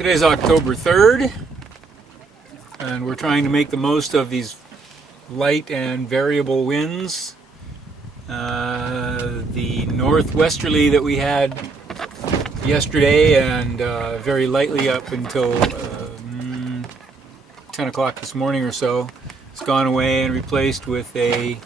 Today's October 3rd, and we're trying to make the most of these light and variable winds. The northwesterly that we had yesterday and very lightly up until 10 o'clock this morning or so, it's gone away and replaced with a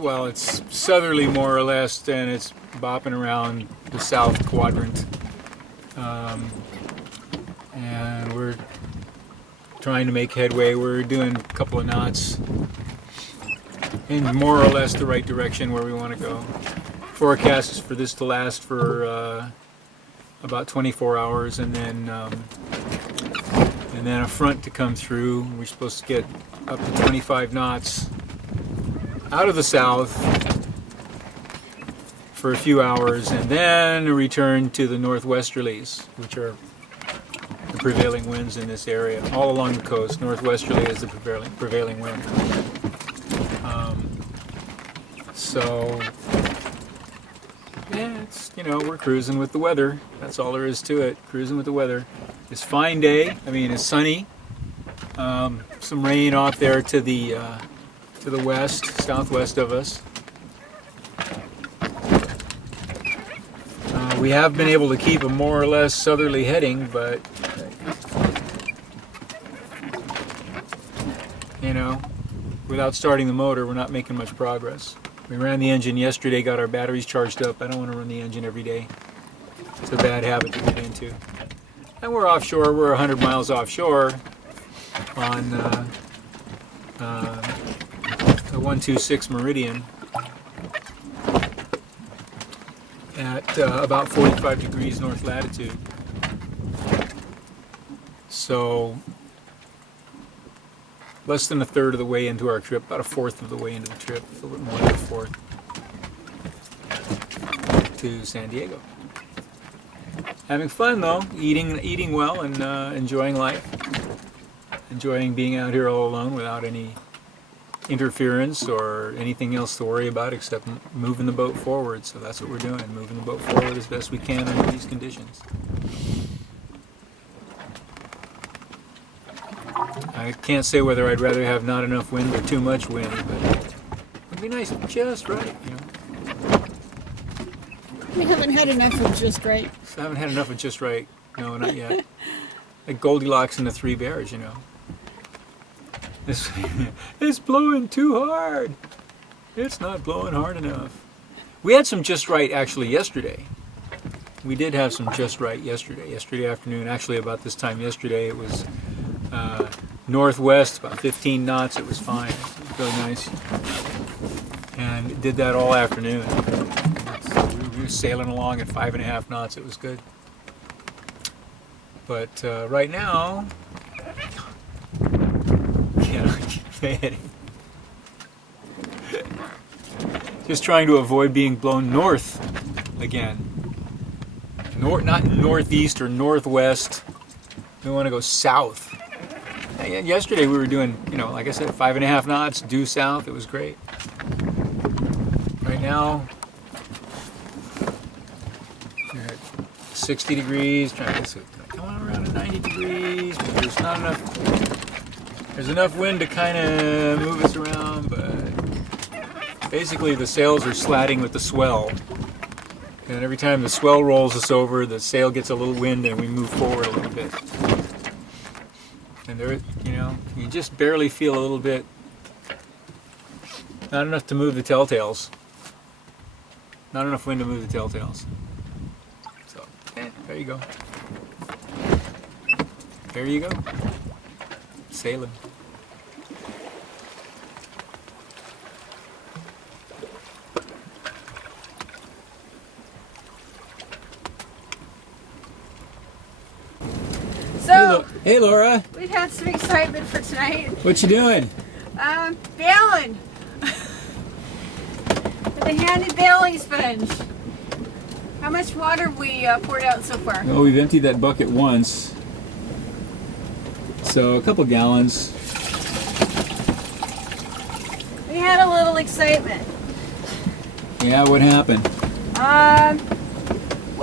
well, it's southerly more or less, and it's bopping around the south quadrant, and we're trying to make headway. We're doing a couple of knots in more or less the right direction where we want to go. Forecast is for this to last for about 24 hours, and then a front to come through. We're supposed to get up to 25 knots out of the south for a few hours, and then a return to the northwesterlies, which are the prevailing winds in this area all along the coast. Northwesterly is the prevailing wind. So yeah, it's, you know, we're cruising with the weather. That's all there is to it. Cruising with the weather. It's a fine day. I mean, it's sunny. Some rain off there to the west, southwest of us. We have been able to keep a more or less southerly heading, but you know, without starting the motor, we're not making much progress. We ran the engine yesterday, got our batteries charged up. I don't want to run the engine every day. It's a bad habit to get into. And we're offshore. We're 100 miles offshore on the 126 meridian at about 45 degrees north latitude. So less than a third of the way into our trip, about a fourth of the way into the trip, a little bit more than a fourth, to San Diego. Having fun though, eating well, and enjoying life, enjoying being out here all alone without any interference or anything else to worry about except moving the boat forward. So that's what we're doing, moving the boat forward as best we can under these conditions. I can't say whether I'd rather have not enough wind or too much wind, but it'd be nice just right, you know. We haven't had enough of just right. I haven't had enough of just right. No, not yet. Like Goldilocks and the Three Bears, you know. It's blowing too hard. It's not blowing hard enough. We had some just right actually yesterday. We did have some just right yesterday afternoon. Actually, about this time yesterday, it was northwest, about 15 knots. It was fine. It was really nice. And it did that all afternoon. So we were sailing along at 5.5 knots. It was good. But right now, just trying to avoid being blown north again. Not northeast or northwest. We want to go south. Yesterday we were doing, you know, like I said, 5.5 knots due south. It was great. Right now, we're at 60 degrees. Trying to come on around to 90 degrees, but there's not enough. There's enough wind to kind of move us around, but basically the sails are slatting with the swell. And every time the swell rolls us over, the sail gets a little wind and we move forward a little bit. And there, you know, you just barely feel a little bit, not enough to move the telltales. Not enough wind to move the telltales. So, there you go. There you go. Sailing. So, hey Laura, we've had some excitement for tonight. what you doing? Bailing. With a handy bailing sponge. How much water have we poured out so far? Well, we've emptied that bucket once. So a couple gallons. We had a little excitement. Yeah, what happened?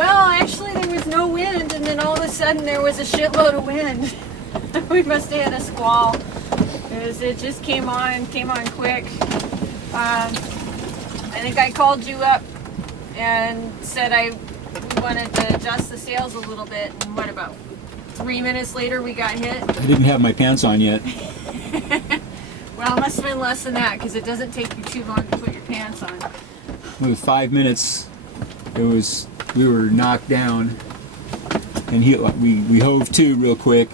Well, actually there was no wind, and then all of a sudden there was a shitload of wind. We must have had a squall, because it just came on quick. I think I called you up and said we wanted to adjust the sails a little bit, and what, about 3 minutes later we got hit? I didn't have my pants on yet. Well, it must have been less than that, because it doesn't take you too long to put your pants on. With 5 minutes, we were knocked down, and we hove to real quick.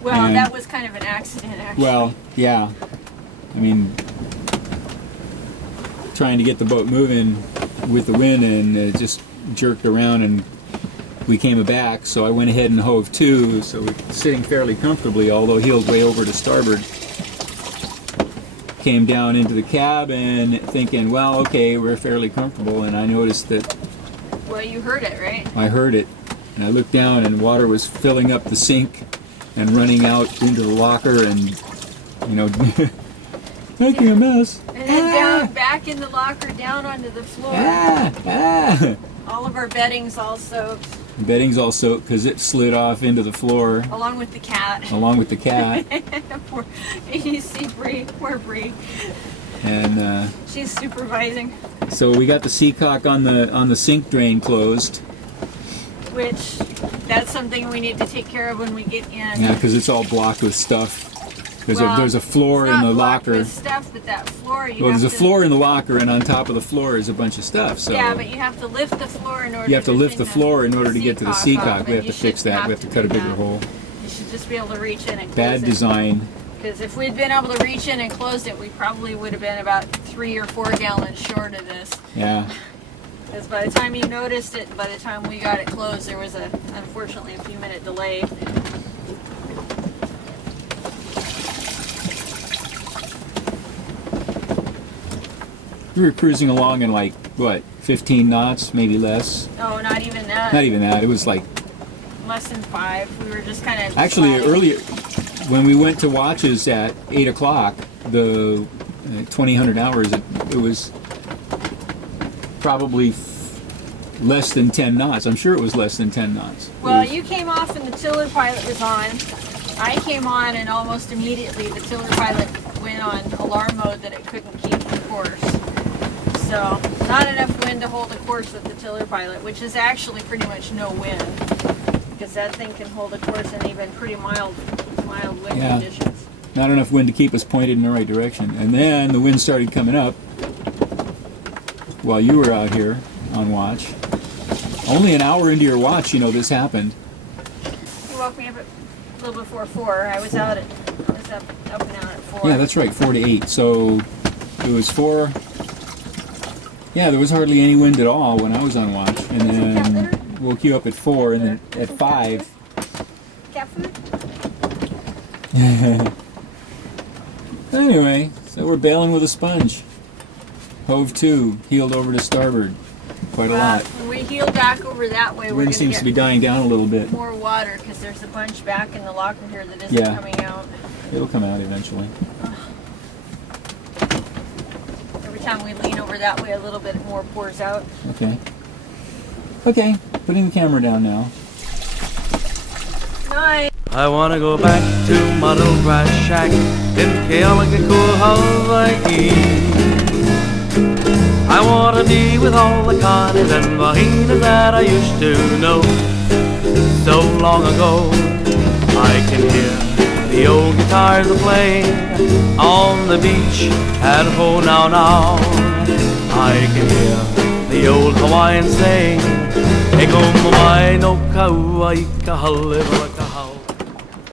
Well, that was kind of an accident, actually. Well, yeah. I mean, trying to get the boat moving with the wind, and it just jerked around, and we came aback, so I went ahead and hove to, so we're sitting fairly comfortably, although heeled way over to starboard. Came down into the cabin thinking, well, okay, we're fairly comfortable, and I noticed that... Well, you heard it, right? I heard it, and I looked down, and water was filling up the sink and running out into the locker, and, you know, making a mess. And then down, back in the locker, down onto the floor. All of our bedding's all soaked. Bedding's all soaked because it slid off into the floor. Along with the cat. Along with the cat. You see Bree, poor Bree. And she's supervising. So we got the seacock on the sink drain closed. Which, that's something we need to take care of when we get in. Yeah, because it's all blocked with stuff. There's a floor in the locker. With stuff, but that floor there's a floor in the locker, and on top of the floor is a bunch of stuff. So yeah, but you have to lift the floor in order. You have to lift the floor in order to get to the seacock. We have to fix that. We have to cut a bigger hole. You should just be able to reach in and close it. Bad design. Because if we'd been able to reach in and close it, we probably would have been about 3 or 4 gallons short of this. Yeah. Because by the time you noticed it, by the time we got it closed, there was unfortunately a few minute delay. We were cruising along in like, what, 15 knots, maybe less? Oh, not even that. Not even that. It was like... less than 5. We were just kind of... Actually, earlier, when we went to watches at 8 o'clock, the 2000 hours, it was probably less than 10 knots. I'm sure it was less than 10 knots. Well, you came off and the tiller pilot was on. I came on and almost immediately the tiller pilot went on alarm mode that it couldn't keep the course. So, not enough wind to hold a course with the tiller pilot, which is actually pretty much no wind. Because that thing can hold a course in even pretty mild wind conditions. Not enough wind to keep us pointed in the right direction. And then the wind started coming up while you were out here on watch. Only an hour into your watch, you know, this happened. You woke me up at a little before 4. I was up and out at 4. Yeah, that's right, 4 to 8. So it was 4. Yeah, there was hardly any wind at all when I was on watch. And then woke you up at 4, and then at 5. Cat food? Anyway, so we're bailing with a sponge. Hove to, heeled over to starboard. Quite a lot. When we heel back over that way, The we're wind going seems to be dying down a little bit. more water because there's a bunch back in the locker here that isn't coming out. It'll come out eventually. Every time we lean over that way, a little bit more pours out. Okay. Okay, putting the camera down now. Nice. I wanna go back to my little grass shack in Kealakekua, Hawaii. I wanna be with all the Connies and Vahinas that I used to know so long ago. I can hear the old guitars playing on the beach at Ho Now Now. I can hear the old Hawaiian saying, "E ko mai no kaua I ka hale